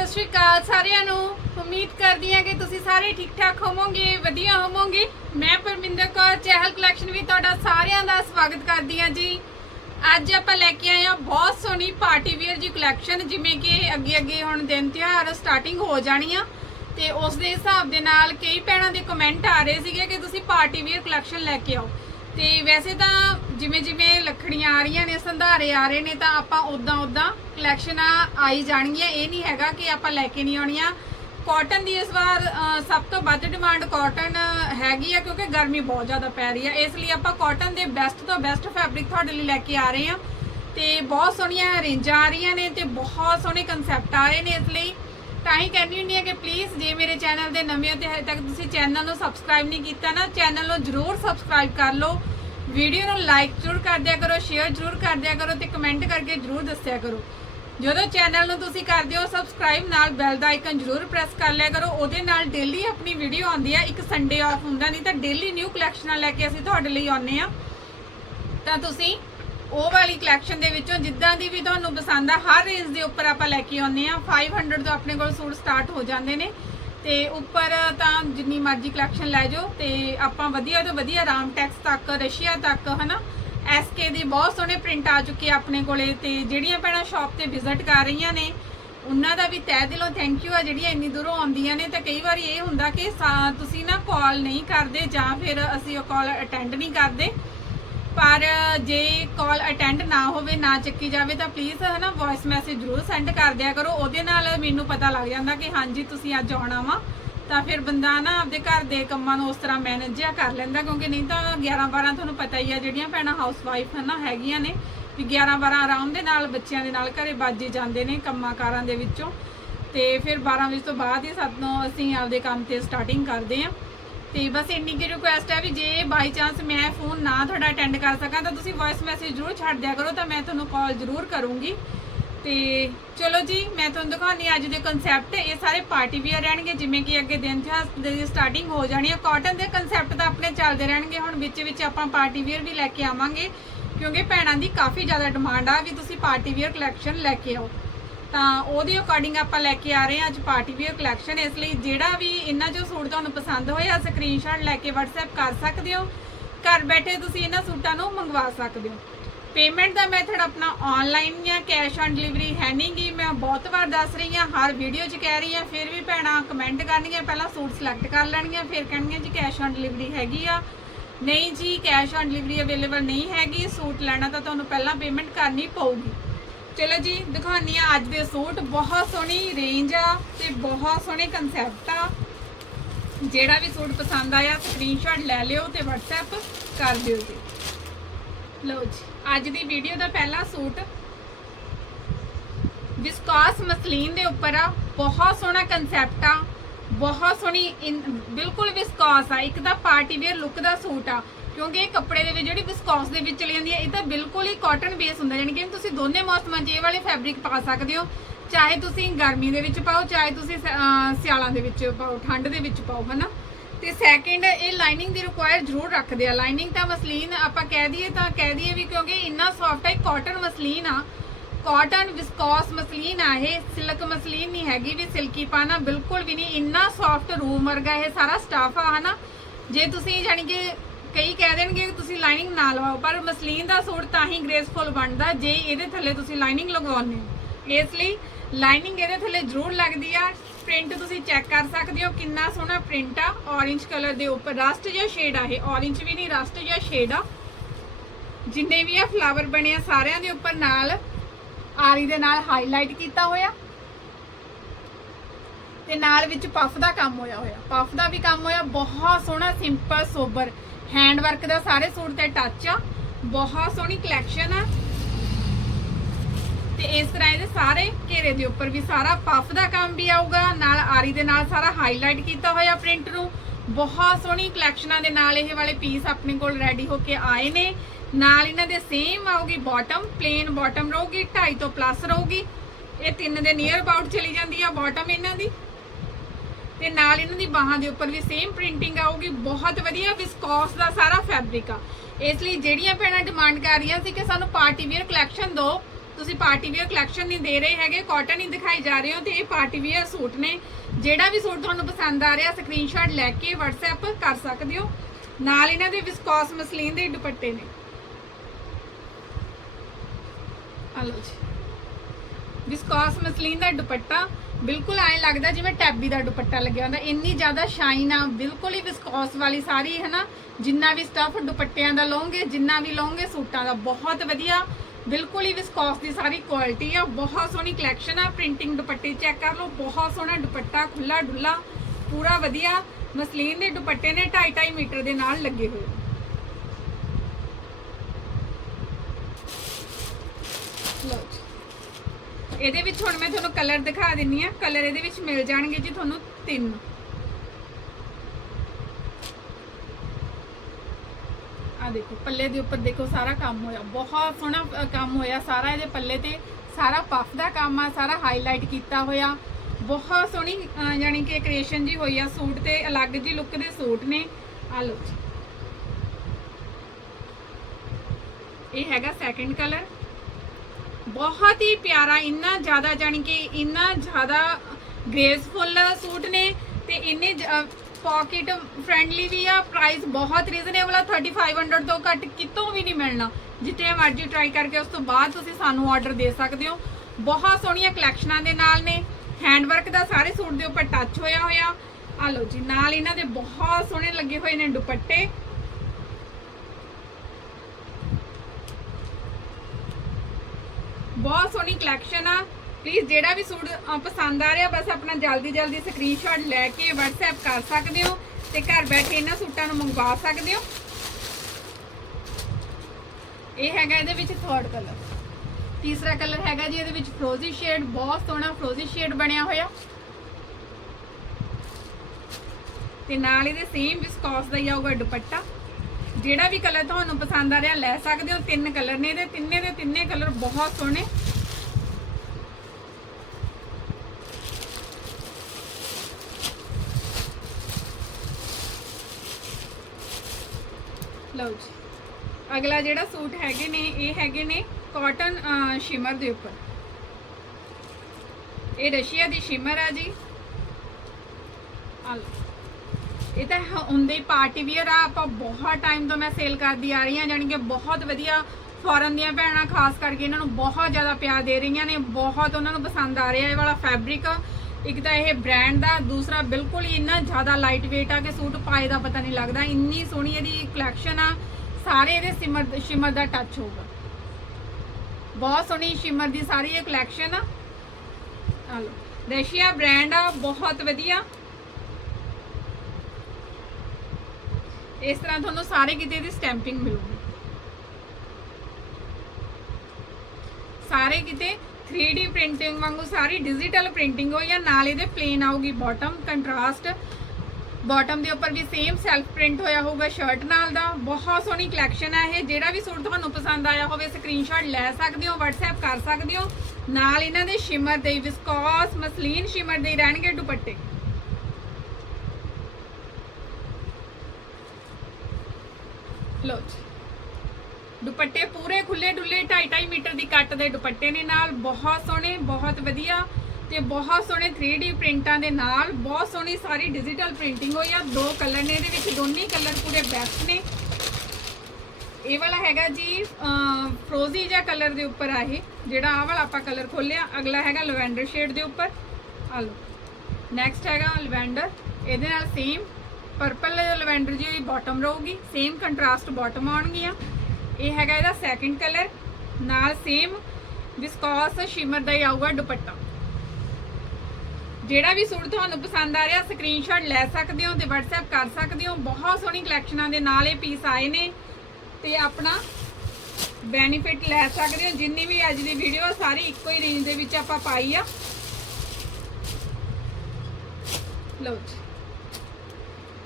ਸਤਿ ਸ਼੍ਰੀ ਅਕਾਲ ਸਾਰਿਆਂ ਨੂੰ। ਉਮੀਦ ਕਰਦੀ ਹਾਂ ਕਿ ਤੁਸੀਂ ਸਾਰੇ ਠੀਕ ਠਾਕ ਹੋਵੋਗੇ, ਵਧੀਆ ਹੋਵੋਗੇ। ਮੈਂ ਪਰਮਿੰਦਰ ਕੌਰ ਚਹਿਲ ਕਲੈਕਸ਼ਨ ਵੀ ਤੁਹਾਡਾ ਸਾਰਿਆਂ ਦਾ ਸਵਾਗਤ ਕਰਦੀ ਹਾਂ ਜੀ। ਅੱਜ ਆਪਾਂ ਲੈ ਕੇ ਆਏ ਹਾਂ ਬਹੁਤ ਸੋਹਣੀ ਪਾਰਟੀ ਵੇਅਰ ਜੀ ਕਲੈਕਸ਼ਨ ਜਿਵੇਂ ਕਿ ਅੱਗੇ ਅੱਗੇ ਹੁਣ ਦਿਨ ਤਿਉਹਾਰ ਸਟਾਰਟਿੰਗ ਹੋ ਜਾਣੀ ਆ। ਤੇ ਉਸ ਦੇ ਹਿਸਾਬ ਦੇ ਨਾਲ ਕਈ ਭੈਣਾਂ ਦੇ ਕਮੈਂਟ ਆ ਰਹੇ ਸੀਗੇ ਕਿ ਤੁਸੀਂ ਪਾਰਟੀ ਵੇਅਰ ਕਲੈਕਸ਼ਨ ਲੈ ਕੇ ਆਓ। ਤੇ ਵੈਸੇ ਤਾਂ ਜਿਵੇਂ ਜਿਵੇਂ ਲੱਖੜੀਆਂ ਆ ਰਹੀਆਂ ਨੇ, ਸੰਧਾਰੇ ਆ ਰਹੇ ਨੇ, ਤਾਂ ਆਪਾਂ ਉਦਾਂ ਉਦਾਂ ਕਲੈਕਸ਼ਨਾਂ ਆਈ ਜਾਣਗੀਆਂ। ਇਹ ਨਹੀਂ ਹੈਗਾ ਕਿ ਆਪਾਂ ਲੈ ਕੇ ਨਹੀਂ ਆਉਣੀਆਂ। ਕਾਟਨ ਦੀ ਇਸ ਵਾਰ ਸਭ ਤੋਂ ਵੱਧ ਡਿਮਾਂਡ ਕਾਟਨ ਹੈਗੀ ਆ, ਕਿਉਂਕਿ ਗਰਮੀ ਬਹੁਤ ਜ਼ਿਆਦਾ ਪੈ ਰਹੀ ਆ। ਇਸ ਲਈ ਆਪਾਂ ਕਾਟਨ ਦੇ ਬੈਸਟ ਤੋਂ ਬੈਸਟ ਫੈਬਰਿਕ ਤੁਹਾਡੇ ਲਈ ਲੈ ਕੇ ਆ ਰਹੇ ਹਾਂ ਤੇ ਬਹੁਤ ਸੋਹਣੀਆਂ ਰੇਂਜਾਂ ਆ ਰਹੀਆਂ ਨੇ ਤੇ ਬਹੁਤ ਸੋਹਣੇ ਕਨਸੈਪਟ ਆ ਰਹੇ ਨੇ ਇਸ ਲਈ। ਤਾਂ ਹੀ ਕਹਿੰਦੀ ਹੁੰਦੀ ਆ ਕਿ ਪਲੀਜ਼ ਜੇ ਮੇਰੇ ਚੈਨਲ ਦੇ ਨਵੇਂ ਹੋ ਤੇ ਹਜੇ ਤੱਕ ਤੁਸੀਂ ਚੈਨਲ ਨੂੰ ਸਬਸਕ੍ਰਾਈਬ ਨਹੀਂ ਕੀਤਾ ਨਾ ਚੈਨਲ ਨੂੰ ਜਰੂਰ ਸਬਸਕ੍ਰਾਈਬ ਕਰ ਲਓ। ਵੀਡੀਓ ਨੂੰ ਲਾਈਕ ਜਰੂਰ ਕਰ ਦਿਆ ਕਰੋ ਸ਼ੇਅਰ ਜਰੂਰ ਕਰ ਦਿਆ ਕਰੋ ਤੇ ਕਮੈਂਟ ਕਰਕੇ ਜਰੂਰ ਦੱਸਿਆ ਕਰੋ। ਜਦੋਂ ਚੈਨਲ ਨੂੰ ਤੁਸੀਂ ਕਰਦੇ ਹੋ ਸਬਸਕ੍ਰਾਈਬ ਨਾਲ ਬੈਲ ਦਾ ਆਈਕਨ ਜਰੂਰ ਪ੍ਰੈਸ ਕਰ ਲਿਆ ਕਰੋ। ਉਹਦੇ ਨਾਲ ਡੇਲੀ ਆਪਣੀ ਵੀਡੀਓ ਆਉਂਦੀ ਆ, ਇੱਕ ਸੰਡੇ ਆਫ ਹੁੰਦਾ, ਨਹੀਂ ਤਾਂ ਡੇਲੀ ਨਿਊ ਕਲੈਕਸ਼ਨਾਂ ਲੈ ਕੇ ਅਸੀਂ ਤੁਹਾਡੇ ਲਈ ਆਉਂਦੇ ਆ ਤਾਂ ਤੁਸੀਂ ਉਹ ਵਾਲੀ ਕਲੈਕਸ਼ਨ ਦੇ ਵਿੱਚੋਂ ਜਿੱਦਾਂ ਦੀ ਵੀ ਤੁਹਾਨੂੰ ਪਸੰਦ ਆ, ਹਰ ਰੇਂਜ ਦੇ ਉੱਪਰ ਆਪਾਂ ਲੈ ਕੇ ਆਉਂਦੇ ਆ 500 ਤੋਂ ਆਪਣੇ ਕੋਲ ਸੂਟ ਸਟਾਰਟ ਹੋ ਜਾਂਦੇ ਨੇ। ਤੇ ਉੱਪਰ ਤਾਂ ਜਿੰਨੀ ਮਰਜ਼ੀ ਕਲੈਕਸ਼ਨ ਲੈ ਜਾਓ ਤੇ ਆਪਾਂ ਵਧੀਆ ਤੋਂ ਵਧੀਆ ਰਾਮ ਟੈਕਸ ਤੱਕ, ਰਸ਼ੀਆ ਤੱਕ, ਹਨਾ? ਐਸਕੇ ਦੇ ਬਹੁਤ ਸੋਹਣੇ ਪ੍ਰਿੰਟ ਆ ਚੁੱਕੇ ਆਪਣੇ ਕੋਲੇ ਤੇ ਜਿਹੜੀਆਂ ਭੈਣਾਂ ਸ਼ਾਪ ਤੇ ਵਿਜ਼ਿਟ ਕਰ ਰਹੀਆਂ ਨੇ, ਉਹਨਾਂ ਦਾ ਵੀ ਤਹਿ ਦਿਲੋਂ ਥੈਂਕ ਯੂ ਆ, ਜਿਹੜੀਆਂ ਇੰਨੀ ਦੂਰੋਂ ਆਉਂਦੀਆਂ ਨੇ। ਤਾਂ ਕਈ ਵਾਰੀ ਇਹ ਹੁੰਦਾ ਕਿ ਸਾ- ਤੁਸੀਂ ਨਾ ਕਾਲ ਨਹੀਂ ਕਰਦੇ ਜਾਂ ਫਿਰ ਅਸੀਂ ਉਹ ਕਾਲ ਅਟੈਂਡ ਨਹੀਂ ਕਰਦੇ। ਪਰ ਜੇ ਕਾਲ ਅਟੈਂਡ ਨਾ ਹੋਵੇ, ਨਾ ਚੱਕੀ ਜਾਵੇ, ਤਾਂ ਪਲੀਜ਼ ਹਨਾ ਵੌਇਸ ਮੈਸੇਜ ਜ਼ਰੂਰ ਸੈਂਡ ਕਰ ਦਿਆ ਕਰੋ। ਉਹਦੇ ਨਾਲ ਮੈਨੂੰ ਪਤਾ ਲੱਗ ਜਾਂਦਾ ਕਿ ਹਾਂਜੀ, ਤੁਸੀਂ ਅੱਜ ਆਉਣਾ ਵਾ। ਤਾਂ ਫਿਰ ਬੰਦਾ ਨਾ ਆਪਦੇ ਘਰ ਦੇ ਕੰਮਾਂ ਨੂੰ ਉਸ ਤਰ੍ਹਾਂ ਮੈਨੇਜ ਜਿਆ ਕਰ ਲੈਂਦਾ, ਕਿਉਂਕਿ ਨਹੀਂ ਤਾਂ 11 12 ਤੁਹਾਨੂੰ ਪਤਾ ਹੀ ਆ, ਜਿਹੜੀਆਂ ਭੈਣਾਂ ਹਾਊਸ ਵਾਈਫ ਹਨਾ ਹੈਗੀਆਂ ਨੇ, ਵੀ 11 12 ਆਰਾਮ ਦੇ ਨਾਲ ਬੱਚਿਆਂ ਦੇ ਨਾਲ ਘਰੇ ਬਾਜੇ ਜਾਂਦੇ ਨੇ ਕੰਮਾਂ ਕਾਰਾਂ ਦੇ ਵਿੱਚੋਂ। ਤੇ ਫਿਰ 12 ਵਜੇ ਤੋਂ ਬਾਅਦ ਹੀ ਸਾਨੂੰ ਅਸੀਂ ਆਪਦੇ ਕੰਮ ਤੇ ਸਟਾਰਟਿੰਗ ਕਰਦੇ ਆਂ ਤੇ ਬਸ ਇੰਨੀ ਕੀ ਰਿਕੁਐਸਟ ਹੈ ਵੀ ਜੇ ਬਾਈ ਚਾਂਸ ਮੈਂ ਫੋਨ ਨਾ ਤੁਹਾਡਾ ਅਟੈਂਡ ਕਰ ਸਕਾਂ ਤਾਂ ਤੁਸੀਂ ਵੌਇਸ ਮੈਸੇਜ ਜ਼ਰੂਰ ਛੱਡ ਦਿਆ ਕਰੋ ਤਾਂ ਮੈਂ ਤੁਹਾਨੂੰ ਕਾਲ ਜ਼ਰੂਰ ਕਰੂੰਗੀ। ਤੇ ਚਲੋ ਜੀ, ਮੈਂ ਤੁਹਾਨੂੰ ਦਿਖਾਉਣੀ ਅੱਜ ਦੇ ਕਨਸੈਪਟ ਇਹ ਸਾਰੇ ਪਾਰਟੀ ਵੀਅਰ ਰਹਿਣਗੇ, ਜਿਵੇਂ ਕਿ ਅੱਗੇ ਦਿਨ ਤਿਉਹਾਰ ਦੀ ਸਟਾਰਟਿੰਗ ਹੋ ਜਾਣੀ ਹੈ ਕਾਟਨ ਦੇ ਕਨਸੈਪਟ ਤਾਂ ਆਪਣੇ ਚੱਲਦੇ ਰਹਿਣਗੇ, ਹੁਣ ਵਿੱਚ ਵਿੱਚ ਆਪਾਂ ਪਾਰਟੀ ਵੀਅਰ ਵੀ ਲੈ ਕੇ ਆਵਾਂਗੇ, ਕਿਉਂਕਿ ਭੈਣਾਂ ਦੀ ਕਾਫੀ ਜ਼ਿਆਦਾ ਡਿਮਾਂਡ ਆ ਵੀ ਤੁਸੀਂ ਪਾਰਟੀ ਵੀਅਰ ਕਲੈਕਸ਼ਨ ਲੈ ਕੇ ਆਓ। ਤਾਂ ਉਹਦੇ ਅਕੋਰਡਿੰਗ ਆਪਾਂ ਲੈ ਕੇ ਆ ਰਹੇ ਹਾਂ, ਅੱਜ ਪਾਰਟੀ ਵੀਅਰ ਕਲੈਕਸ਼ਨ ਇਸ ਲਈ ਜਿਹੜਾ ਵੀ ਇਹਨਾਂ ਚੋਂ ਸੂਟ ਤੁਹਾਨੂੰ ਪਸੰਦ ਹੋਇਆ ਸਕਰੀਨਸ਼ਾਟ ਲੈ ਕੇ WhatsApp ਕਰ ਸਕਦੇ ਹੋ। ਘਰ ਬੈਠੇ ਤੁਸੀਂ ਇਹਨਾਂ ਸੂਟਾਂ ਨੂੰ ਮੰਗਵਾ ਸਕਦੇ ਹੋ। ਪੇਮੈਂਟ ਦਾ ਮੈਥਡ ਆਪਣਾ ਆਨਲਾਈਨ ਜਾਂ ਕੈਸ਼ ਔਨ ਡਿਲੀਵਰੀ ਹੈ ਨਹੀਂਗੀ ਮੈਂ ਬਹੁਤ ਵਾਰ ਦੱਸ ਰਹੀ ਹਾਂ, ਹਰ ਵੀਡੀਓ 'ਚ ਕਹਿ ਰਹੀ ਹਾਂ, ਫਿਰ ਵੀ ਭੈਣਾਂ ਕਮੈਂਟ ਕਰਨਗੀਆਂ, ਪਹਿਲਾਂ ਸੂਟ ਸਿਲੈਕਟ ਕਰ ਲੈਣਗੀਆਂ, ਫਿਰ ਕਹਿਣਗੀਆਂ ਜੀ ਕੈਸ਼ ਔਨ ਡਿਲੀਵਰੀ ਹੈਗੀ ਆ। ਨਹੀਂ ਜੀ ਕੈਸ਼ ਔਨ ਡਿਲੀਵਰੀ ਅਵੇਲੇਬਲ ਨਹੀਂ ਹੈਗੀ। ਸੂਟ ਲੈਣਾ ਤਾਂ ਤੁਹਾਨੂੰ ਪਹਿਲਾਂ ਪੇਮੈਂਟ ਕਰਨੀ ਪਊਗੀ। ਚਲੋ ਜੀ ਦਿਖਾਉਣੀ ਆ ਅੱਜ ਦੇ ਸੂਟ। ਬਹੁਤ ਸੋਹਣੀ ਰੇਂਜ ਆ ਤੇ ਬਹੁਤ ਸੋਹਣੇ ਕਨਸੈਪਟ ਆ। ਜਿਹੜਾ ਵੀ ਸੂਟ ਪਸੰਦ ਆਇਆ ਸਕਰੀਨਸ਼ਾਟ ਲੈ ਲਿਓ ਤੇ WhatsApp ਕਰ ਦਿਓ ਜੀ। ਲਓ ਜੀ, ਅੱਜ ਦੀ ਵੀਡੀਓ ਦਾ ਪਹਿਲਾ ਸੂਟ। ਵਿਸਕਾਸ ਮਸਲੀਨ ਦੇ ਉੱਪਰ ਆ। ਬਹੁਤ ਸੋਹਣਾ ਕਨਸੈਪਟ ਆ। ਬਹੁਤ ਸੋਹਣੀ ਬਿਲਕੁਲ ਵਿਸਕਾਸ ਆ। ਇੱਕ ਤਾਂ ਪਾਰਟੀ ਵੇਅਰ ਲੁੱਕ ਦਾ ਸੂਟ ਆ। ਕਿਉਂਕਿ ਇਹ ਕੱਪੜੇ ਦੇ ਵਿੱਚ ਜਿਹੜੀ ਵਿਸਕਾਸ ਦੇ ਵਿੱਚ ਚਲੀ ਜਾਂਦੀ ਹੈ, ਇਹ ਤਾਂ ਬਿਲਕੁਲ ਹੀ ਕਾਟਨ ਬੇਸ ਹੁੰਦਾ, ਯਾਨੀ ਕਿ ਤੁਸੀਂ ਦੋਨੇ ਮੌਸਮਾਂ 'ਚ ਇਹ ਵਾਲੇ ਫੈਬਰਿਕ ਪਾ ਸਕਦੇ ਹੋ। ਚਾਹੇ ਤੁਸੀਂ ਗਰਮੀ ਦੇ ਵਿੱਚ ਪਾਓ, ਚਾਹੇ ਤੁਸੀਂ ਸਿਆਲਾਂ ਦੇ ਵਿੱਚ ਪਾਓ, ਠੰਡ ਦੇ ਵਿੱਚ ਪਾਓ, ਹਨਾ? ਤੇ ਸੈਕਿੰਡ ਇਹ ਲਾਈਨਿੰਗ ਦੀ ਰਿਕੁਆਇਰ ਜ਼ਰੂਰ ਰੱਖਦੇ ਆ। ਲਾਈਨਿੰਗ ਤਾਂ ਮਸਲੀਨ ਆਪਾਂ ਕਹਿ ਦਈਏ ਤਾਂ ਕਹਿ ਦਈਏ ਵੀ ਕਿਉਂਕਿ ਇੰਨਾ ਸੌਫਟ ਹੈ ਕਾਟਨ ਮਸਲੀਨ ਆ। ਕਾਟਨ ਵਿਸਕੋਸ ਮਸਲੀਨ ਆ ਇਹ ਸਿਲਕ ਮਸਲੀਨ ਨਹੀਂ ਹੈਗੀ ਵੀ ਸਿਲਕੀ ਪਾਣਾ, ਬਿਲਕੁਲ ਵੀ ਨਹੀਂ। ਇੰਨਾ ਸੌਫਟ ਰੂਮ ਵਰਗਾ ਇਹ ਸਾਰਾ ਸਟਾਫ ਆ, ਹਨਾ? ਜੇ ਤੁਸੀਂ ਜਾਨੀ ਕਿ ਕਈ ਕਹਿ ਦੇਣਗੇ ਕਿ ਤੁਸੀਂ ਲਾਈਨਿੰਗ ਨਾ ਲਵਾਓ, ਪਰ ਮਸਲੀਨ ਦਾ ਸੂਟ ਤਾਂ ਹੀ ਗ੍ਰੇਸਫੁਲ ਬਣਦਾ, ਜੇ ਇਹਦੇ ਥੱਲੇ ਤੁਸੀਂ ਲਾਈਨਿੰਗ ਲਗਵਾਉਂਦੇ ਹੋ। ਇਸ ਲਈ ਲਾਈਨਿੰਗ ਇਹਦੇ ਥੱਲੇ ਜ਼ਰੂਰ ਲੱਗਦੀ ਆ। ਪ੍ਰਿੰਟ ਤੁਸੀਂ ਚੈੱਕ ਕਰ ਸਕਦੇ ਹੋ, ਕਿੰਨਾ ਸੋਹਣਾ ਪ੍ਰਿੰਟ ਆ। ਔਰੇਂਜ ਕਲਰ ਦੇ ਉੱਪਰ ਰਸਟ ਜਿਹਾ ਸ਼ੇਡ ਆ ਇਹ। ਔਰੇਂਜ ਵੀ ਨਹੀਂ ਰਸਟ ਜਿਹਾ ਸ਼ੇਡ ਆ। ਜਿੰਨੇ ਵੀ ਆ ਫਲਾਵਰ ਬਣੇ ਆ, ਸਾਰਿਆਂ ਦੇ ਉੱਪਰ ਨਾਲ ਆਰੀ ਦੇ ਨਾਲ ਹਾਈਲਾਈਟ ਕੀਤਾ ਹੋਇਆ। ਤੇ ਨਾਲ ਵਿੱਚ ਪਫ ਦਾ ਕੰਮ ਹੋਇਆ ਹੋਇਆ। ਪਫ ਦਾ ਵੀ ਕੰਮ ਹੋਇਆ। ਬਹੁਤ ਸੋਹਣਾ ਸਿੰਪਲ ਸੋਬਰ ਹੈਂਡ ਵਰਕ ਦਾ ਸਾਰੇ ਸੂਟ ਤੇ ਟੱਚ ਆ। ਬਹੁਤ ਸੋਹਣੀ ਕਲੈਕਸ਼ਨ ਆ। ਤੇ ਇਸ ਤਰ੍ਹਾਂ ਇਹਦੇ ਸਾਰੇ ਘੇਰੇ ਦੇ ਉੱਪਰ ਵੀ ਸਾਰਾ ਪਫ ਦਾ ਕੰਮ ਵੀ ਆਊਗਾ। ਨਾਲ ਆਰੀ ਦੇ ਨਾਲ ਸਾਰਾ ਹਾਈਲਾਈਟ ਕੀਤਾ ਹੋਇਆ ਪ੍ਰਿੰਟ ਨੂੰ। ਬਹੁਤ ਸੋਹਣੀ ਕਲੈਕਸ਼ਨਾਂ ਦੇ ਨਾਲ ਇਹ ਵਾਲੇ ਪੀਸ ਆਪਣੇ ਕੋਲ ਰੈਡੀ ਹੋ ਕੇ ਆਏ ਨੇ। ਨਾਲ ਇਹਨਾਂ ਦੇ ਸੇਮ ਆਊਗੀ ਬਾਟਮ ਪਲੇਨ ਬਾਟਮ ਰਹੂਗੀ 2.5 ਤੋਂ ਪਲੱਸ ਰਹੂਗੀ। ਇਹ ਤਿੰਨ ਦੇ ਨੀਅਰ ਅਬਾਊਟ ਚਲੀ ਜਾਂਦੀ ਆ ਬਾਟਮ ਇਹਨਾਂ ਦੀ। ਤੇ ਨਾਲ ਇਹਨਾਂ ਦੀ ਬਾਹਾਂ ਦੇ ਉੱਪਰ ਵੀ ਸੇਮ ਪ੍ਰਿੰਟਿੰਗ ਆਊਗੀ, ਬਹੁਤ ਵਧੀਆ ਵਿਸਕੋਸ ਦਾ ਸਾਰਾ ਫੈਬਰਿਕ ਆ। ਇਸ ਲਈ ਜਿਹੜੀਆਂ ਭੈਣਾਂ ਡਿਮਾਂਡ ਕਰ ਰਹੀਆਂ ਸੀ ਕਿ ਸਾਨੂੰ ਪਾਰਟੀ ਵੇਅਰ ਕਲੈਕਸ਼ਨ ਦਿਓ, ਤੁਸੀਂ ਪਾਰਟੀ ਵੇਅਰ ਕਲੈਕਸ਼ਨ ਨਹੀਂ ਦੇ ਰਹੇ ਹੈਗੇ ਕਾਟਨ ਹੀ ਦਿਖਾਈ ਜਾ ਰਹੇ ਹੋ ਤੇ ਇਹ ਪਾਰਟੀ ਵੇਅਰ ਸੂਟ ਨੇ। ਜਿਹੜਾ ਵੀ ਸੂਟ ਤੁਹਾਨੂੰ ਪਸੰਦ ਆ ਰਿਹਾ ਸਕਰੀਨਸ਼ਾਟ ਲੈ ਕੇ WhatsApp ਕਰ ਸਕਦੇ ਹੋ। ਨਾਲ ਇਹਨਾਂ ਦੇ ਵਿਸਕੋਸ ਮਸਲੀਨ ਦੇ ਦੁਪੱਟੇ ਨੇ। ਆ ਲਓ ਜੀ। ਵਿਸਕੋਸ ਮਸਲੀਨ ਦਾ ਦੁਪੱਟਾ ਬਿਲਕੁਲ ਐਂ ਲੱਗਦਾ ਜਿਵੇਂ ਟੈਬੀ ਦਾ ਦੁਪੱਟਾ ਲੱਗਿਆ ਹੁੰਦਾ। ਇੰਨੀ ਜ਼ਿਆਦਾ ਸ਼ਾਈਨ ਆ, ਬਿਲਕੁਲ ਹੀ ਵਿਸਕੋਸ ਵਾਲੀ ਸਾਰੀ ਹੈ ਨਾ ਜਿੰਨਾ ਵੀ ਸਟਫ ਦੁਪੱਟਿਆਂ ਦਾ ਲਓਗੇ, ਜਿੰਨਾ ਵੀ ਲਓਗੇ, ਸੂਟਾਂ ਦਾ ਬਹੁਤ ਵਧੀਆ, ਬਿਲਕੁਲ ਹੀ ਵਿਸਕੋਸ ਦੀ ਸਾਰੀ ਕੁਆਲਿਟੀ ਆ। ਬਹੁਤ ਸੋਹਣੀ ਕਲੈਕਸ਼ਨ ਆ ਪ੍ਰਿੰਟਿੰਗ ਦੁਪੱਟੇ ਚੈੱਕ ਕਰ ਲਓ, ਬਹੁਤ ਸੋਹਣਾ ਦੁਪੱਟਾ ਖੁੱਲਾ ਡੁੱਲਾ, ਪੂਰਾ ਵਧੀਆ। ਮਸਲੀਨ ਦੇ ਦੁਪੱਟੇ ਨੇ 2.5 ਮੀਟਰ ਦੇ ਨਾਲ ਲੱਗੇ ਹੋਏ ਲਓ ਜੀ ਇਹਦੇ ਵਿੱਚ ਹੁਣ ਮੈਂ ਤੁਹਾਨੂੰ ਕਲਰ ਦਿਖਾ ਦਿੰਨੀ ਆ। ਕਲਰ ਇਹਦੇ ਵਿੱਚ ਮਿਲ ਜਾਣਗੇ ਜੀ ਤੁਹਾਨੂੰ ਤਿੰਨ। ਆ ਦੇਖੋ ਪੱਲੇ ਦੇ ਉੱਪਰ ਦੇਖੋ ਸਾਰਾ ਕੰਮ ਹੋਇਆ। ਬਹੁਤ ਸੋਹਣਾ ਕੰਮ ਹੋਇਆ ਸਾਰਾ ਇਹਦੇ ਪੱਲੇ ਤੇ। ਸਾਰਾ ਪਫ ਦਾ ਕੰਮ ਆ ਸਾਰਾ ਹਾਈਲਾਈਟ ਕੀਤਾ ਹੋਇਆ। ਬਹੁਤ ਸੋਹਣੀ ਅ, ਯਾਨੀ ਕਿ ਕ੍ਰੀਏਸ਼ਨ ਜੀ ਹੋਈ ਆ ਸੂਟ ਤੇ। ਅਲੱਗ ਜੀ ਲੁੱਕ ਦੇ ਸੂਟ ਨੇ। ਆ ਲਓ ਜੀ। ਇਹ ਹੈਗਾ ਸੈਕੰਡ ਕਲਰ ਬਹੁਤ ਹੀ ਪਿਆਰਾ, ਇੰਨਾ ਜ਼ਿਆਦਾ ਜਾਣੀ ਕਿ ਇੰਨਾ ਜ਼ਿਆਦਾ ਗ੍ਰੇਸਫੁਲ ਸੂਟ ਨੇ ਤੇ ਇੰਨੇ ਪਾਕਟ ਫ੍ਰੈਂਡਲੀ ਵੀ ਆ ਪ੍ਰਾਈਸ ਬਹੁਤ ਰੀਜ਼ਨੇਬਲ ਆ 3500 ਤੋਂ ਘੱਟ ਕਿਤੋਂ ਵੀ ਨਹੀਂ ਮਿਲਣਾ। ਜਿੱਥੇ ਮਰਜ਼ੀ ਟਰਾਈ ਕਰਕੇ ਉਸ ਤੋਂ ਬਾਅਦ ਤੁਸੀਂ ਸਾਨੂੰ ਆਰਡਰ ਦੇ ਸਕਦੇ ਹੋ। ਬਹੁਤ ਸੋਹਣੀਆਂ ਕਲੈਕਸ਼ਨਾਂ ਦੇ ਨਾਲ ਨੇ। ਹੈਂਡਵਰਕ ਦਾ ਸਾਰੇ ਸੂਟ ਦੇ ਉੱਪਰ ਟੱਚ ਹੋਇਆ ਹੋਇਆ। ਆ ਲਓ ਜੀ, ਨਾਲ ਇਹਨਾਂ ਦੇ ਬਹੁਤ ਸੋਹਣੇ ਲੱਗੇ ਹੋਏ ਨੇ ਦੁਪੱਟੇ। ਬਹੁਤ ਸੋਹਣੀ ਕਲੈਕਸ਼ਨ ਆ। ਪਲੀਜ਼ ਜਿਹੜਾ ਵੀ ਸੂਟ ਪਸੰਦ ਆ ਰਿਹਾ, ਬਸ ਆਪਣਾ ਜਲਦੀ ਜਲਦੀ ਸਕਰੀਨਸ਼ਾਟ ਲੈ ਕੇ WhatsApp ਕਰ ਸਕਦੇ ਹੋ ਤੇ ਘਰ ਬੈਠੇ ਇਹਨਾਂ ਸੂਟਾਂ ਨੂੰ ਮੰਗਵਾ ਸਕਦੇ ਹੋ। ਇਹ ਹੈਗਾ ਇਹਦੇ ਵਿੱਚ ਥਰਡ ਕਲਰ ਤੀਸਰਾ ਕਲਰ ਹੈਗਾ ਜੀ ਇਹਦੇ ਵਿੱਚ ਫਰੋਜ਼ੀ ਸ਼ੇਡ ਬਹੁਤ ਸੋਹਣਾ ਫਰੋਜ਼ੀ ਸ਼ੇਡ ਬਣਿਆ ਹੋਇਆ। ਤੇ ਨਾਲ ਇਹਦੇ ਸੇਮ ਵਿਸਕੋਸ ਦਾ ਹੀ ਆਊਗਾ ਦੁਪੱਟਾ। ਜਿਹੜਾ ਵੀ ਕਲਰ ਤੁਹਾਨੂੰ ਪਸੰਦ ਆ ਰਿਹਾ, ਲੈ ਸਕਦੇ ਹੋ। ਤਿੰਨ ਕਲਰ ਨੇ ਇਹਦੇ, ਤਿੰਨੇ ਦੇ ਤਿੰਨੇ ਕਲਰ ਬਹੁਤ ਸੋਹਣੇ। ਲਓ ਜੀ। ਅਗਲਾ ਜਿਹੜਾ ਸੂਟ ਹੈਗੇ ਨੇ, ਇਹ ਹੈਗੇ ਨੇ ਕਾਟਨ ਸ਼ਿਮਰ ਦੇ ਉੱਪਰ। ਇਹ ਰਸ਼ੀਆ ਦੀ ਸ਼ਿਮਰ ਆ ਜੀ। ਆ ਲਓ। ਇਹ ਤਾਂ ਹੁੰਦੇ ਹੀ ਪਾਰਟੀ ਵੀਅਰ ਆ ਆਪਾਂ ਬਹੁਤ ਟਾਈਮ ਤੋਂ ਮੈਂ ਸੇਲ ਕਰਦੀ ਆ ਰਹੀ ਹਾਂ, ਜਾਣੀ ਕਿ ਬਹੁਤ ਵਧੀਆ ਫੋਰਨ ਦੀਆਂ ਭੈਣਾਂ ਖਾਸ ਕਰਕੇ ਇਹਨਾਂ ਨੂੰ ਬਹੁਤ ਜ਼ਿਆਦਾ ਪਿਆਰ ਦੇ ਰਹੀਆਂ ਨੇ, ਬਹੁਤ ਉਹਨਾਂ ਨੂੰ ਪਸੰਦ ਆ ਰਿਹਾ ਇਹ ਵਾਲਾ ਫੈਬਰਿਕ ਇੱਕ ਤਾਂ ਇਹ ਬ੍ਰਾਂਡ ਦਾ, ਦੂਸਰਾ ਬਿਲਕੁਲ ਹੀ ਇੰਨਾ ਜ਼ਿਆਦਾ ਲਾਈਟ weight ਆ ਕਿ ਸੂਟ ਪਾਏ ਦਾ ਪਤਾ ਨਹੀਂ ਲੱਗਦਾ, ਇੰਨੀ ਸੋਹਣੀ ਇਹਦੀ ਕਲੈਕਸ਼ਨ ਆ, ਸਾਰੇ ਇਹਦੇ ਸਿਮਰ, ਸ਼ਿਮਰ ਦਾ ਟੱਚ ਹੋਊਗਾ। ਬਹੁਤ ਸੋਹਣੀ ਸ਼ਿਮਰ ਦੀ ਸਾਰੀ ਇਹ ਕਲੈਕਸ਼ਨ ਆ। ਆ ਲਓ, ਰਸ਼ੀਆ ਬ੍ਰਾਂਡ ਆ, ਬਹੁਤ ਵਧੀਆ। ਇਸ ਤਰ੍ਹਾਂ ਤੁਹਾਨੂੰ ਸਾਰੇ ਕਿਤੇ ਦੀ ਸਟੈਂਪਿੰਗ ਮਿਲੂਗੀ। ਸਾਰੇ ਕਿਤੇ 3D ਪ੍ਰਿੰਟਿੰਗ ਵਾਂਗੂ ਸਾਰੀ ਡਿਜੀਟਲ ਪ੍ਰਿੰਟਿੰਗ ਹੋਈ ਜਾਂ ਨਾਲ ਇਹਦੇ ਪਲੇਨ ਆਊਗੀ ਬਾਟਮ ਕੰਟਰਾਸਟ ਬਾਟਮ ਦੇ ਉੱਪਰ ਵੀ ਸੇਮ ਸੈਲਫ ਪ੍ਰਿੰਟ ਹੋਇਆ ਹੋਊਗਾ ਸ਼ਰਟ ਨਾਲ ਦਾ। ਬਹੁਤ ਸੋਹਣੀ ਕਲੈਕਸ਼ਨ ਹੈ ਇਹ। ਜਿਹੜਾ ਵੀ ਸੂਟ ਤੁਹਾਨੂੰ ਪਸੰਦ ਆਇਆ ਹੋਵੇ ਸਕਰੀਨਸ਼ਾਟ ਲੈ ਸਕਦੇ ਹੋ, WhatsApp ਕਰ ਸਕਦੇ ਹੋ। ਨਾਲ ਇਹਨਾਂ ਦੇ ਸ਼ਿਮਰ ਦੇ ਵਿਸਕੋਸ ਮਸਲੀਨ ਸ਼ਿਮਰ ਦੇ ਰਹਿਣਗੇ ਦੁਪੱਟੇ। ਲੋ ਜੀ। ਦੁਪੱਟੇ ਪੂਰੇ ਖੁੱਲੇ ਡੁੱਲੇ 2.5 ਮੀਟਰ ਦੀ ਕੱਟ ਦੇ ਦੁਪੱਟੇ ਨੇ ਨਾਲ, ਬਹੁਤ ਸੋਹਣੇ, ਬਹੁਤ ਵਧੀਆ ਤੇ ਬਹੁਤ ਸੋਹਣੇ 3D ਪ੍ਰਿੰਟਾਂ ਦੇ ਨਾਲ, ਬਹੁਤ ਸੋਹਣੀ ਸਾਰੀ ਡਿਜੀਟਲ ਪ੍ਰਿੰਟਿੰਗ ਹੋਈ ਆ। ਦੋ ਕਲਰ ਨੇ, ਇਹਦੇ ਵਿੱਚ ਦੋਨੇ ਕਲਰ ਪੂਰੇ ਬੈਸਟ ਨੇ। ਇਹ ਵਾਲਾ ਹੈਗਾ ਜੀ ਫਰੋਜ਼ੀ ਜਿਹਾ ਕਲਰ ਦੇ ਉੱਪਰ ਆ ਇਹ, ਜਿਹੜਾ ਆਹ ਵਾਲਾ ਆਪਾਂ ਕਲਰ ਖੋਲਿਆ ਅਗਲਾ ਹੈਗਾ ਲਵੈਂਡਰ ਸ਼ੇਡ ਦੇ ਉੱਪਰ। ਆ ਲਓ। ਨੈਕਸਟ ਹੈਗਾ ਲਵੈਂਡਰ ਇਹਦੇ ਨਾਲ ਸੇਮ ਪਰਪਲ ਲਵੈਂਡਰ ਜੀ ਬਾਟਮ ਰਹੂਗੀ ਸੇਮ ਕੰਟਰਾਸਟ ਬਾਟਮ ਆਉਣਗੀਆਂ। ਇਹ ਹੈਗਾ ਇਹਦਾ ਸੈਕੰਡ ਕਲਰ ਨਾਲ ਸੇਮ ਵਿਸਕੋਸ ਸ਼ਿਮਰ ਦਾ ਹੀ ਆਊਗਾ ਦੁਪੱਟਾ। ਜਿਹੜਾ ਵੀ ਸੂਟ ਤੁਹਾਨੂੰ ਪਸੰਦ ਆ ਰਿਹਾ ਸਕਰੀਨਸ਼ਾਟ ਲੈ ਸਕਦੇ ਹੋ ਤੇ WhatsApp ਕਰ ਸਕਦੇ ਹੋ। ਬਹੁਤ ਸੋਹਣੀ ਕਲੈਕਸ਼ਨਾਂ ਦੇ ਨਾਲ ਇਹ ਪੀਸ ਆਏ ਨੇ ਤੇ ਆਪਣਾ ਬੈਨੀਫਿਟ ਲੈ ਸਕਦੇ ਹੋ। ਜਿੰਨੀ ਵੀ ਅੱਜ ਦੀ ਵੀਡੀਓ ਸਾਰੀ ਇੱਕੋ ਹੀ ਰੇਂਜ ਦੇ ਵਿੱਚ ਆਪਾਂ ਪਾਈ ਆ। ਲਓ ਜੀ।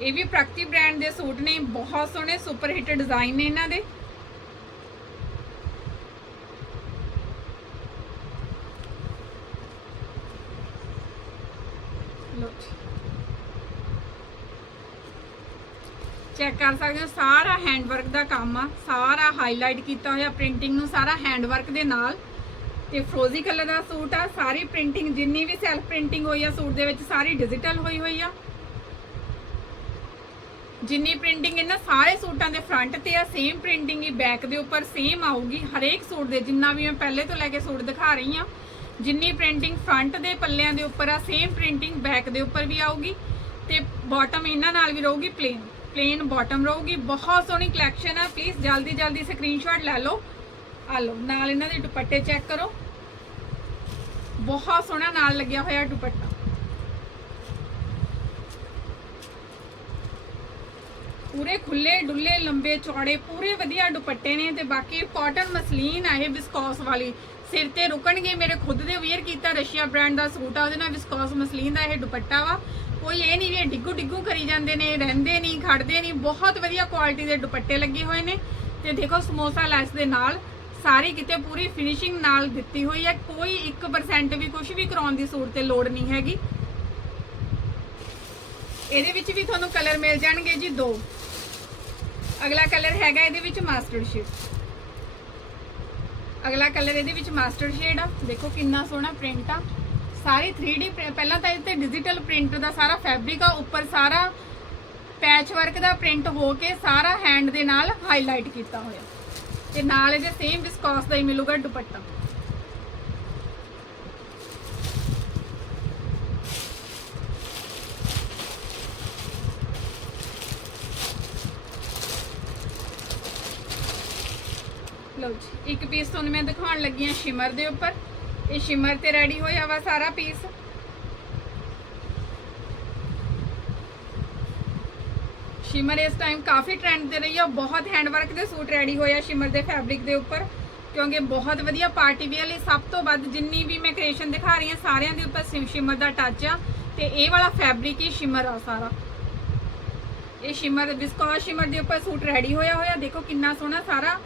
ਇਹ ਵੀ ਪ੍ਰਗਤੀ ਬ੍ਰਾਂਡ ਦੇ ਸੂਟ ਨੇ, ਬਹੁਤ ਸੋਹਣੇ ਸੁਪਰ ਹਿੱਟ ਡਿਜ਼ਾਈਨ ਨੇ ਇਹਨਾਂ ਦੇ। ਚੈੱਕ ਕਰ ਸਕਦੇ ਹੋ, ਸਾਰਾ ਹੈਂਡਵਰਕ ਦਾ ਕੰਮ ਆ, ਸਾਰਾ ਹਾਈਲਾਈਟ ਕੀਤਾ ਹੋਇਆ ਪ੍ਰਿੰਟਿੰਗ ਨੂੰ, ਸਾਰਾ ਹੈਂਡਵਰਕ ਦੇ ਨਾਲ। ਤੇ ਫਰੋਜ਼ੀ ਕਲਰ ਦਾ ਸੂਟ ਆ, ਸਾਰੀ ਪ੍ਰਿੰਟਿੰਗ ਜਿੰਨੀ ਵੀ ਸੈਲਫ ਪ੍ਰਿੰਟਿੰਗ ਹੋਈ ਆ ਸੂਟ ਦੇ ਵਿੱਚ, ਸਾਰੀ ਡਿਜੀਟਲ ਹੋਈ ਹੋਈ ਆ। ਜਿੰਨੀ ਪ੍ਰਿੰਟਿੰਗ ਇਹਨਾਂ ਸਾਰੇ ਸੂਟਾਂ ਦੇ ਫਰੰਟ ਤੇ ਆ ਸੇਮ ਪ੍ਰਿੰਟਿੰਗ ਹੀ ਬੈਕ ਦੇ ਉੱਪਰ ਸੇਮ ਆਊਗੀ। ਹਰੇਕ ਸੂਟ ਦੇ, ਜਿੰਨਾ ਵੀ ਮੈਂ ਪਹਿਲੇ ਤੋਂ ਲੈ ਕੇ ਸੂਟ ਦਿਖਾ ਰਹੀ ਆ ਜਿੰਨੀ ਪ੍ਰਿੰਟਿੰਗ ਫਰੰਟ ਦੇ ਪੱਲਿਆਂ ਦੇ ਉੱਪਰ ਆ ਸੇਮ ਪ੍ਰਿੰਟਿੰਗ ਬੈਕ ਦੇ ਉੱਪਰ ਵੀ ਆਊਗੀ ਤੇ ਬਾਟਮ ਇਹਨਾਂ ਨਾਲ ਵੀ ਰਹੂਗੀ ਪਲੇਨ ਪਲੇਨ ਬਾਟਮ ਰਹੂਗੀ। ਬਹੁਤ ਸੋਹਣੀ ਕਲੈਕਸ਼ਨ ਆ। ਪਲੀਜ਼ ਜਲਦੀ ਜਲਦੀ ਸਕਰੀਨਸ਼ਾਟ ਲੈ ਲਓ। ਆ ਲਓ, ਨਾਲ ਇਹਨਾਂ ਦੇ ਦੁਪੱਟੇ ਚੈੱਕ ਕਰੋ। ਬਹੁਤ ਸੋਹਣਾ ਨਾਲ ਲੱਗਿਆ ਹੋਇਆ ਦੁਪੱਟਾ। ਪੂਰੇ ਖੁੱਲੇ, ਡੁੱਲੇ, ਲੰਬੇ ਚੌੜੇ, ਪੂਰੇ ਵਧੀਆ ਦੁਪੱਟੇ ਨੇ ਤੇ ਬਾਕੀ ਕਾਟਨ ਮਸਲੀਨ ਆ ਇਹ ਵਿਸਕੋਸ ਵਾਲੀ। ਸਿਰ ਤੇ ਰੁਕਣਗੇ, ਮੇਰੇ ਖੁਦ ਦੇ ਵੇਅਰ ਕੀਤਾ ਰਸ਼ੀਆ ਬ੍ਰਾਂਡ ਦਾ ਸੂਟ ਆ, ਉਹਦੇ ਨਾਲ ਵਿਸਕੋਸ ਮਸਲੀਨ ਦਾ ਇਹ ਦੁਪੱਟਾ ਵਾ। ਕੋਈ ਇਹ ਨਹੀਂ ਵੀ ਡਿੱਗੂ ਡਿੱਗੂ ਕਰੀ ਜਾਂਦੇ ਨੇ, ਰਹਿੰਦੇ ਨਹੀਂ ਖੜਦੇ ਨਹੀਂ, ਬਹੁਤ ਵਧੀਆ ਕੁਆਲਿਟੀ ਦੇ ਦੁਪੱਟੇ ਲੱਗੇ ਹੋਏ ਨੇ। ਤੇ ਦੇਖੋ ਸਮੋਸਾ ਲੈਸ ਦੇ ਨਾਲ, ਸਾਰੀ ਕਿਤੇ ਪੂਰੀ ਫਿਨਿਸ਼ਿੰਗ ਨਾਲ ਦਿੱਤੀ ਹੋਈ ਹੈ। ਕੋਈ 1% ਵੀ ਕੁਝ ਵੀ ਕਰਾਉਣ ਦੀ ਸੂਟ ਤੇ ਲੋੜ ਨਹੀਂ ਹੈਗੀ। ਇਹਦੇ ਵਿੱਚ ਵੀ ਤੁਹਾਨੂੰ ਕਲਰ ਮਿਲ ਜਾਣਗੇ ਜੀ ਦੋ। ਅਗਲਾ ਕਲਰ ਹੈਗਾ ਇਹਦੇ ਵਿੱਚ ਮਾਸਟਰਡ ਸ਼ੇਡ। ਅਗਲਾ ਕਲਰ ਇਹਦੇ ਵਿੱਚ ਮਾਸਟਰਡ ਸ਼ੇਡ ਆ। ਦੇਖੋ ਕਿੰਨਾ ਸੋਹਣਾ ਪ੍ਰਿੰਟ ਆ। ਸਾਰੀ 3D ਪ੍ਰਿ- ਪਹਿਲਾਂ ਤਾਂ ਇਹ ਤੇ ਡਿਜੀਟਲ ਪ੍ਰਿੰਟ ਦਾ ਸਾਰਾ ਫੈਬਰਿਕ ਆ। ਉੱਪਰ ਸਾਰਾ ਪੈਚ ਵਰਕ ਦਾ ਪ੍ਰਿੰਟ ਹੋ ਕੇ ਸਾਰਾ ਹੈਂਡ ਦੇ ਨਾਲ ਹਾਈਲਾਈਟ ਕੀਤਾ ਹੋਇਆ। ਤੇ ਨਾਲ ਇਹਦੇ ਸੇਮ ਵਿਸਕੋਸ ਦਾ ਹੀ ਮਿਲੂਗਾ ਦੁਪੱਟਾ। ਲਓ ਜੀ, ਇੱਕ ਪੀਸ ਤੁਹਾਨੂੰ ਮੈਂ ਦਿਖਾਉਣ ਲੱਗੀ ਹਾਂ ਸ਼ਿਮਰ ਦੇ ਉੱਪਰ। ਇਹ ਸ਼ਿਮਰ ਤੇ ਰੈਡੀ ਹੋਇਆ ਵਾ ਸਾਰਾ ਪੀਸ ਸ਼ਿਮਰ ਇਸ ਟਾਈਮ ਕਾਫੀ ਟ੍ਰੈਂਡ ਤੇ ਰਹੀ ਆ, ਬਹੁਤ ਹੈਂਡ ਵਰਕ ਦੇ ਸੂਟ ਰੈਡੀ ਹੋਇਆ ਸ਼ਿਮਰ ਦੇ ਫੈਬਰਿਕ ਦੇ ਉੱਪਰ, ਕਿਉਂਕਿ ਬਹੁਤ ਵਧੀਆ ਪਾਰਟੀ ਵੇਅਰ ਲਈ ਸਭ ਤੋਂ ਵੱਧ ਜਿੰਨੀ ਵੀ ਮੈਂ ਕ੍ਰੀਏਸ਼ਨ ਦਿਖਾ ਰਹੀ ਹਾਂ, ਸਾਰਿਆਂ ਦੇ ਉੱਪਰ ਸ਼ਿਮਰ ਦਾ ਟੱਚ ਆ, ਤੇ ਇਹ ਵਾਲਾ ਫੈਬਰਿਕ ਹੀ ਸ਼ਿਮਰ ਆ ਸਾਰਾ। ਇਹ ਸ਼ਿਮਰ ਵਿਸਕੋਸ ਸ਼ਿਮਰ ਦੇ ਉੱਪਰ ਸੂਟ ਰੈਡੀ ਹੋਇਆ ਹੋਇਆ, ਦੇਖੋ ਕਿੰਨਾ ਸੋਹਣਾ ਸਾਰਾ।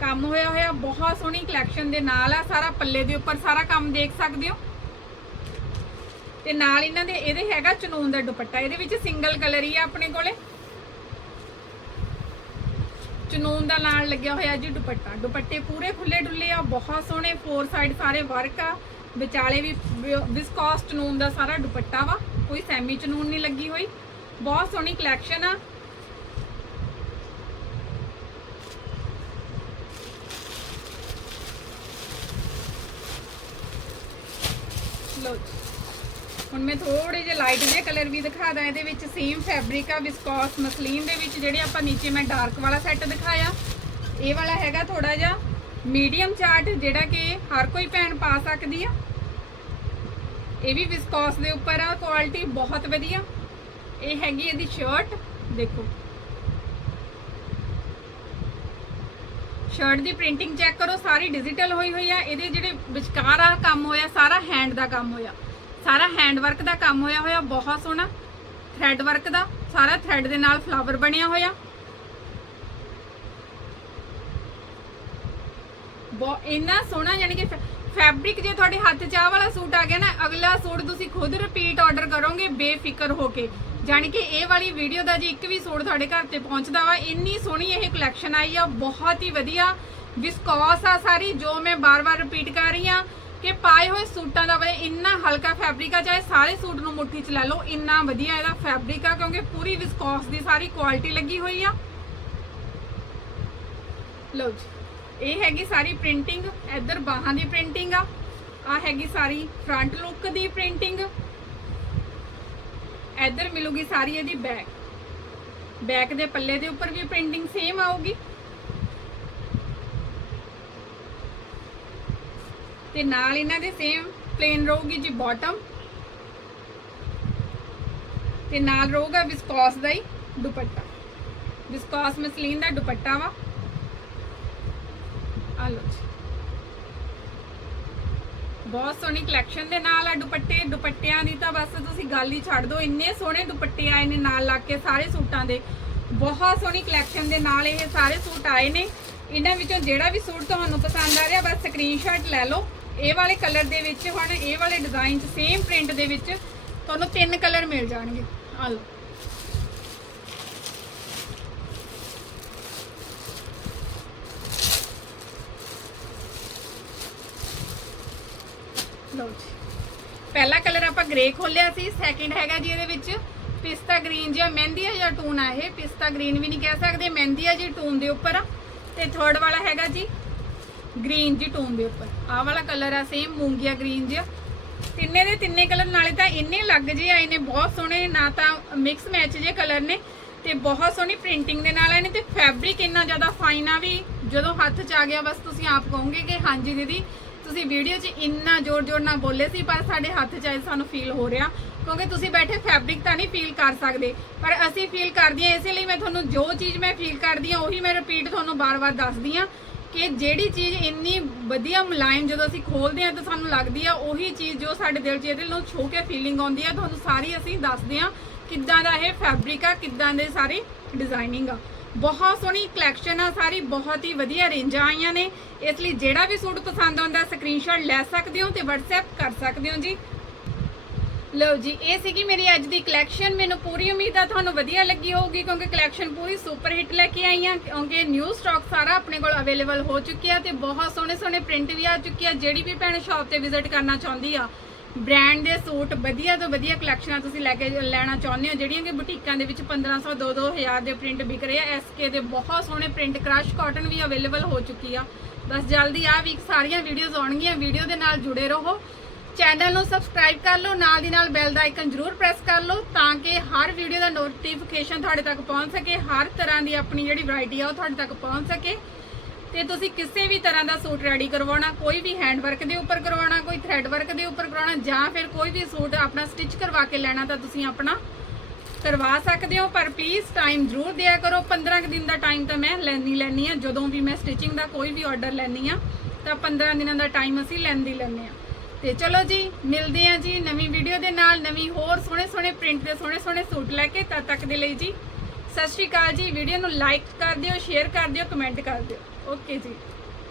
ਕੰਮ ਹੋਇਆ ਹੋਇਆ, ਬਹੁਤ ਸੋਹਣੀ ਕਲੈਕਸ਼ਨ ਦੇ ਨਾਲ ਆ, ਸਾਰਾ ਪੱਲੇ ਦੇ ਉੱਪਰ ਸਾਰਾ ਕੰਮ ਦੇਖ ਸਕਦੇ ਹੋ। ਤੇ ਨਾਲ ਇਹਨਾਂ ਦੇ, ਇਹਦੇ ਹੈਗਾ ਚਨੂਨ ਦਾ ਦੁਪੱਟਾ, ਇਹਦੇ ਵਿੱਚ ਸਿੰਗਲ ਕਲਰ ਹੀ ਆ ਆਪਣੇ ਕੋਲੇ। ਚਨੂਨ ਦਾ ਨਾਲ ਲੱਗਿਆ ਹੋਇਆ ਜੀ ਦੁਪੱਟਾ। ਦੁਪੱਟੇ ਪੂਰੇ ਖੁੱਲੇ ਡੁੱਲੇ ਆ, ਬਹੁਤ ਸੋਹਣੇ ਫੋਰ ਸਾਈਡ ਸਾਰੇ ਵਰਕ ਆ। ਵਿਚਾਲੇ ਵੀ ਵਿਸਕੋਸ ਚਨੂਨ ਦਾ ਸਾਰਾ ਦੁਪੱਟਾ ਵਾ, ਕੋਈ ਸੈਮੀ ਚਨੂਨ ਨਹੀਂ ਲੱਗੀ ਹੋਈ। ਬਹੁਤ ਸੋਹਣੀ ਕਲੈਕਸ਼ਨ ਆ। ਲੋ ਹੁਣ ਮੈਂ ਥੋੜੇ ਜਿਹੇ ਲਾਈਟ ਜਿਹੇ ਕਲਰ ਵੀ ਦਿਖਾ ਦਾਂ, ਇਹਦੇ ਵਿੱਚ ਸੇਮ ਫੈਬਰਿਕ ਆ ਵਿਸਕੋਸ ਮਸਲੀਨ ਦੇ ਵਿੱਚ ਜਿਹੜੇ ਆਪਾਂ ਨੀਚੇ ਮੈਂ ਡਾਰਕ ਵਾਲਾ ਸੈੱਟ ਦਿਖਾਇਆ। ਇਹ ਵਾਲਾ ਹੈਗਾ ਥੋੜਾ ਜਿਹਾ ਮੀਡੀਅਮ ਚਾਰਟ ਜਿਹੜਾ ਕਿ ਹਰ ਕੋਈ ਭੈਣ ਪਾ ਸਕਦੀ ਆ। ਇਹ ਵੀ ਵਿਸਕੋਸ ਦੇ ਉੱਪਰ ਆ ਕੁਆਲਿਟੀ ਬਹੁਤ ਵਧੀਆ। ਇਹ ਹੈਗੀ ਇਹਦੀ ਸ਼ਰਟ ਦੇਖੋ। ਸ਼ਰਟ ਦੀ ਪ੍ਰਿੰਟਿੰਗ ਚੈੱਕ ਕਰੋ, ਸਾਰੀ ਡਿਜੀਟਲ ਹੋਈ ਹੋਈ ਆ। ਇਹਦੇ ਜਿਹੜੇ ਵਿਚਕਾਰ ਆ ਕੰਮ ਹੋਇਆ, ਸਾਰਾ ਹੈਂਡ ਦਾ ਕੰਮ ਹੋਇਆ। ਸਾਰਾ ਹੈਂਡ ਵਰਕ ਦਾ ਕੰਮ ਹੋਇਆ ਹੋਇਆ, ਬਹੁਤ ਸੋਹਣਾ। ਥ੍ਰੈਡ ਵਰਕ ਦਾ, ਸਾਰਾ ਥ੍ਰੈਡ ਦੇ ਨਾਲ ਫਲਾਵਰ ਬਣਿਆ ਹੋਇਆ। ਬਹੁਤ ਇੰਨਾ ਸੋਹਣਾ ਯਾਨੀ ਕਿ ਫੈਬਰਿਕ ਜੇ ਤੁਹਾਡੇ ਹੱਥ ਚਾਹ ਵਾਲਾ ਸੂਟ ਆ ਗਿਆ ਨਾ, ਅਗਲਾ ਸੂਟ ਤੁਸੀਂ ਖੁਦ ਰਿਪੀਟ ਆਰਡਰ ਕਰੋਗੇ ਬੇਫਿਕਰ ਹੋ ਕੇ। ਜਾਣੀ ਕਿ ਇਹ ਵਾਲੀ ਵੀਡੀਓ ਦਾ ਜੀ ਇੱਕ ਵੀ ਸੂਟ ਤੁਹਾਡੇ ਘਰ ਤੇ ਪਹੁੰਚਦਾ ਵਾ। ਇੰਨੀ ਸੋਹਣੀ ਇਹ ਕਲੈਕਸ਼ਨ ਆਈ ਆ, ਬਹੁਤ ਹੀ ਵਧੀਆ। ਵਿਸਕੋਸ ਆ ਸਾਰੀ, ਜੋ ਮੈਂ ਬਾਰ-ਬਾਰ ਰਿਪੀਟ ਕਰ ਰਹੀ ਆ ਕਿ ਪਾਏ ਹੋਏ ਸੂਟਾਂ ਦਾ ਵੇ ਇੰਨਾ ਹਲਕਾ ਫੈਬਰਿਕ ਆ, ਚਾਹੇ ਸਾਰੇ ਸੂਟ ਨੂੰ ਮੁੱਠੀ 'ਚ ਲੈ ਲਓ, ਇੰਨਾ ਵਧੀਆ ਇਹਦਾ ਫੈਬਰਿਕ ਆ, ਕਿਉਂਕਿ ਪੂਰੀ ਵਿਸਕੋਸ ਦੀ ਸਾਰੀ ਕੁਆਲਿਟੀ ਲੱਗੀ ਹੋਈ ਆ। ਲਓ ਜੀ, ਇਹ ਹੈਗੀ ਸਾਰੀ ਪ੍ਰਿੰਟਿੰਗ ਇੱਧਰ ਬਾਹਾਂ ਦੀ ਪ੍ਰਿੰਟਿੰਗ ਆ ਆ ਹੈਗੀ ਸਾਰੀ ਫਰੰਟ ਲੁੱਕ ਦੀ ਪ੍ਰਿੰਟਿੰਗ ਇੱਧਰ ਮਿਲੂਗੀ ਸਾਰੀ ਇਹਦੀ ਬੈਕ ਬੈਕ ਦੇ ਪੱਲੇ ਦੇ ਉੱਪਰ ਵੀ ਪ੍ਰਿੰਟਿੰਗ ਸੇਮ ਆਊਗੀ। ਤੇ ਨਾਲ ਇਹਨਾਂ ਦੇ ਸੇਮ ਪਲੇਨ ਰਹੂਗੀ ਜੀ ਬਾਟਮ ਤੇ ਨਾਲ ਰਹੂਗਾ ਵਿਸਕੋਸ ਦਾ ਹੀ ਦੁਪੱਟਾ। ਵਿਸਕੋਸ ਮਸਲੀਨ ਦਾ ਦੁਪੱਟਾ ਵਾ। ਆ ਲਓ ਜੀ। ਬਹੁਤ ਸੋਹਣੀ ਕਲੈਕਸ਼ਨ ਦੇ ਨਾਲ ਆ ਦੁਪੱਟੇ, ਦੁਪੱਟਿਆਂ ਦੀ ਤਾਂ ਬਸ ਤੁਸੀਂ ਗੱਲ ਹੀ ਛੱਡ ਦਿਓ, ਇੰਨੇ ਸੋਹਣੇ ਦੁਪੱਟੇ ਆਏ ਨੇ ਨਾਲ ਲੱਗ ਕੇ ਸਾਰੇ ਸੂਟਾਂ ਦੇ। ਬਹੁਤ ਸੋਹਣੀ ਕਲੈਕਸ਼ਨ ਦੇ ਨਾਲ ਇਹ ਸਾਰੇ ਸੂਟ ਆਏ ਨੇ। ਇਹਨਾਂ ਵਿੱਚੋਂ ਜਿਹੜਾ ਵੀ ਸੂਟ ਤੁਹਾਨੂੰ ਪਸੰਦ ਆ ਰਿਹਾ, ਬਸ ਸਕਰੀਨਸ਼ਾਟ ਲੈ ਲਓ। ਇਹ ਵਾਲੇ ਕਲਰ ਦੇ ਵਿੱਚ ਹੁਣ, ਇਹ ਵਾਲੇ ਡਿਜ਼ਾਈਨ 'ਚ ਸੇਮ ਪ੍ਰਿੰਟ ਦੇ ਵਿੱਚ ਤੁਹਾਨੂੰ ਤਿੰਨ ਕਲਰ ਮਿਲ ਜਾਣਗੇ। ਆ ਲਓ। ਲਓ ਜੀ। ਪਹਿਲਾ ਕਲਰ ਆਪਾਂ ਗ੍ਰੇ ਖੋਲਿਆ ਸੀ ਸੈਕਿੰਡ ਹੈਗਾ ਜੀ ਇਹਦੇ ਵਿੱਚ ਪਿਸਤਾ ਗ੍ਰੀਨ ਜਿਹਾ ਮਹਿੰਦੀ ਜਾਂ ਟੂਨ ਆ ਇਹ। ਪਿਸਤਾ ਗ੍ਰੀਨ ਵੀ ਨਹੀਂ ਕਹਿ ਸਕਦੇ ਮਹਿੰਦੀ ਆ ਜੀ ਟੂਨ ਦੇ ਉੱਪਰ ਆ। ਤੇ ਥਰਡ ਵਾਲਾ ਹੈਗਾ ਜੀ, ਗ੍ਰੀਨ ਜੀ ਟੋਨ ਦੇ ਉੱਪਰ। ਆਹ ਵਾਲਾ ਕਲਰ ਆ ਸੇਮ ਮੂੰਗੀਆ ਗ੍ਰੀਨ ਜਿਹਾ। ਤਿੰਨੇ ਦੇ ਤਿੰਨੇ ਕਲਰ ਨਾਲੇ ਤਾਂ ਇੰਨੇ ਲੱਗ ਜੇ ਆਏ ਨੇ ਬਹੁਤ ਸੋਹਣੇ, ਨਾ ਤਾਂ ਮਿਕਸ ਮੈਚ ਜੇ ਕਲਰ ਨੇ। ਤੇ ਬਹੁਤ ਸੋਹਣੀ ਪ੍ਰਿੰਟਿੰਗ ਦੇ ਨਾਲ ਆਏ ਨੇ ਤੇ ਫੈਬਰਿਕ ਇੰਨਾ ਜ਼ਿਆਦਾ ਫਾਈਨ ਆ ਵੀ ਜਦੋਂ ਹੱਥ 'ਚ ਆ ਗਿਆ, ਬਸ ਤੁਸੀਂ ਆਪ ਕਹੋਗੇ ਕਿ ਹਾਂਜੀ ਦੀਦੀ ਤੁਸੀਂ ਵੀਡੀਓ 'ਚ ਇੰਨਾ ਜ਼ੋਰ-ਜ਼ੋਰ ਨਾਲ ਬੋਲੇ ਸੀ, ਪਰ ਸਾਡੇ ਹੱਥ 'ਚ ਆਏ ਸਾਨੂੰ ਫੀਲ ਹੋ ਰਿਹਾ, ਕਿਉਂਕਿ ਤੁਸੀਂ ਬੈਠੇ ਫੈਬਰਿਕ ਤਾਂ ਨਹੀਂ ਫੀਲ ਕਰ ਸਕਦੇ, ਪਰ ਅਸੀਂ ਫੀਲ ਕਰਦੀਆਂ ਇਸੇ ਲਈ ਮੈਂ ਤੁਹਾਨੂੰ ਜੋ ਚੀਜ਼ ਮੈਂ ਫੀਲ ਕਰਦੀ ਹਾਂ, ਉਹੀ ਮੈਂ ਰਿਪੀਟ ਤੁਹਾਨੂੰ ਬਾਰ-ਬਾਰ ਦੱਸਦੀ ਹਾਂ ਕਿ ਜਿਹੜੀ ਚੀਜ਼ ਇੰਨੀ ਵਧੀਆ ਮੁਲਾਇਮ ਜਦੋਂ ਅਸੀਂ ਖੋਲਦੇ ਹਾਂ ਤਾਂ ਸਾਨੂੰ ਲੱਗਦੀ ਆ, ਉਹੀ ਚੀਜ਼ ਜੋ ਸਾਡੇ ਦਿਲ 'ਚ ਇਹਦੇ ਨੂੰ ਛੋ ਕੇ ਫੀਲਿੰਗ ਆਉਂਦੀ ਆ। ਤੁਹਾਨੂੰ ਸਾਰੀ ਅਸੀਂ ਦੱਸਦੇ ਹਾਂ ਕਿੱਦਾਂ ਦਾ ਇਹ ਫੈਬਰਿਕ ਆ, ਕਿੱਦਾਂ ਦੇ ਸਾਰੇ ਡਿਜ਼ਾਈਨਿੰਗ ਆ। ਬਹੁਤ ਸੋਹਣੀ ਕਲੈਕਸ਼ਨ ਆ, ਸਾਰੀ ਬਹੁਤ ਹੀ ਵਧੀਆ ਰੇਂਜਾਂ ਆਈਆਂ ਨੇ। ਇਸ ਲਈ ਜਿਹੜਾ ਵੀ ਸੂਟ ਪਸੰਦ ਆਉਂਦਾ ਸਕਰੀਨਸ਼ਾਟ ਲੈ ਸਕਦੇ ਹੋ ਤੇ WhatsApp ਕਰ ਸਕਦੇ ਹੋ ਜੀ। ਲਓ ਜੀ, ਇਹ ਸੀਗੀ ਮੇਰੀ ਅੱਜ ਦੀ ਕਲੈਕਸ਼ਨ ਮੈਨੂੰ ਪੂਰੀ ਉਮੀਦ ਆ ਤੁਹਾਨੂੰ ਵਧੀਆ ਲੱਗੀ ਹੋਊਗੀ, ਕਿਉਂਕਿ ਕਲੈਕਸ਼ਨ ਪੂਰੀ ਸੁਪਰ ਹਿੱਟ ਲੈ ਕੇ ਆਈ ਆ ਕਿਉਂਕਿ ਨਿਊ ਸਟਾਕ ਸਾਰਾ ਆਪਣੇ ਕੋਲ ਅਵੇਲੇਬਲ ਹੋ ਚੁੱਕਿਆ ਤੇ ਬਹੁਤ ਸੋਹਣੇ ਸੋਹਣੇ ਪ੍ਰਿੰਟ ਵੀ ਆ ਚੁੱਕੇ ਆ। ਜਿਹੜੀ ਵੀ ਭੈਣ ਸ਼ਾਪ ਤੇ ਵਿਜ਼ਿਟ ਕਰਨਾ ਚਾਹੁੰਦੀ ਆ ਬ੍ਰਾਂਡ ਦੇ ਸੂਟ ਵਧੀਆ ਤੋਂ ਵਧੀਆ ਕਲੈਕਸ਼ਨਾਂ ਤੁਸੀਂ ਲੈ ਕੇ ਲੈਣਾ ਚਾਹੁੰਦੇ ਹੋ, ਜਿਹੜੀਆਂ ਕਿ ਬੁਟੀਕਾਂ ਦੇ ਵਿੱਚ 1500 2-2000 ਦੇ ਪ੍ਰਿੰਟ ਵਿਕ ਰਹੇ ਆ ਐਸਕੇ ਦੇ ਬਹੁਤ ਸੋਹਣੇ ਪ੍ਰਿੰਟ ਕ੍ਰਸ਼ ਕਾਟਨ ਵੀ ਅਵੇਲੇਬਲ ਹੋ ਚੁੱਕੀ ਆ। ਬਸ ਜਲਦੀ ਆ ਵੀਕ ਸਾਰੀਆਂ ਵੀਡੀਓਜ਼ ਆਉਣਗੀਆਂ ਵੀਡੀਓ ਦੇ ਨਾਲ ਜੁੜੇ ਰਹੋ। ਚੈਨਲ ਨੂੰ ਸਬਸਕ੍ਰਾਈਬ ਕਰ ਲਓ, ਨਾਲ ਦੀ ਨਾਲ ਬੈਲ ਦਾ ਆਈਕਨ ਜ਼ਰੂਰ ਪ੍ਰੈਸ ਕਰ ਲਓ, ਤਾਂ ਕਿ ਹਰ ਵੀਡੀਓ ਦਾ ਨੋਟੀਫਿਕੇਸ਼ਨ ਤੁਹਾਡੇ ਤੱਕ ਪਹੁੰਚ ਸਕੇ, ਹਰ ਤਰ੍ਹਾਂ ਦੀ ਆਪਣੀ ਜਿਹੜੀ ਵੈਰਾਈਟੀ ਆ ਉਹ ਤੁਹਾਡੇ ਤੱਕ ਪਹੁੰਚ ਸਕੇ। ਤੇ ਤੁਸੀਂ ਕਿਸੇ ਵੀ ਤਰ੍ਹਾਂ ਦਾ ਸੂਟ ਰੈਡੀ ਕਰਵਾਉਣਾ, ਕੋਈ ਵੀ ਹੈਂਡ ਵਰਕ ਦੇ ਉੱਪਰ ਕਰਵਾਉਣਾ, ਕੋਈ ਥ੍ਰੈਡ ਵਰਕ ਦੇ ਉੱਪਰ ਕਰਵਾਉਣਾ, ਜਾਂ ਫਿਰ ਕੋਈ ਵੀ ਸੂਟ ਆਪਣਾ ਸਟਿਚ ਕਰਵਾ ਕੇ ਲੈਣਾ ਤਾਂ ਤੁਸੀਂ ਆਪਣਾ ਕਰਵਾ ਸਕਦੇ ਹੋ, ਪਰ ਪਲੀਜ਼ ਟਾਈਮ ਜ਼ਰੂਰ ਦਿਆ ਕਰੋ। 15 ਕੁ ਦਿਨ ਦਾ ਟਾਈਮ ਤਾਂ ਮੈਂ ਲੈਣੀ ਲੈਣੀ ਆ ਜਦੋਂ ਵੀ ਮੈਂ ਸਟਿਚਿੰਗ ਦਾ ਕੋਈ ਵੀ ਆਰਡਰ ਲੈਣੀ ਆ ਤਾਂ 15 ਦਿਨਾਂ ਦਾ ਟਾਈਮ ਅਸੀਂ ਲੈਂਦੀ ਲੈਂਦੇ ਆ ਤੇ ਚਲੋ ਜੀ, ਮਿਲਦੇ ਆ ਜੀ ਨਵੀਂ ਵੀਡੀਓ ਦੇ ਨਾਲ, ਨਵੀਂ ਹੋਰ ਸੋਹਣੇ ਸੋਹਣੇ ਪ੍ਰਿੰਟ ਦੇ ਸੋਹਣੇ ਸੋਹਣੇ ਸੂਟ ਲੈ ਕੇ ਤਦ ਤੱਕ ਦੇ ਲਈ ਜੀ। ਸਤਿ ਸ਼੍ਰੀ ਅਕਾਲ ਜੀ। ਵੀਡੀਓ ਨੂੰ ਲਾਈਕ ਕਰ ਦਿਓ ਸ਼ੇਅਰ ਕਰ ਦਿਓ ਕਮੈਂਟ ਕਰ ਦਿਓ। ਓਕੇ ਜੀ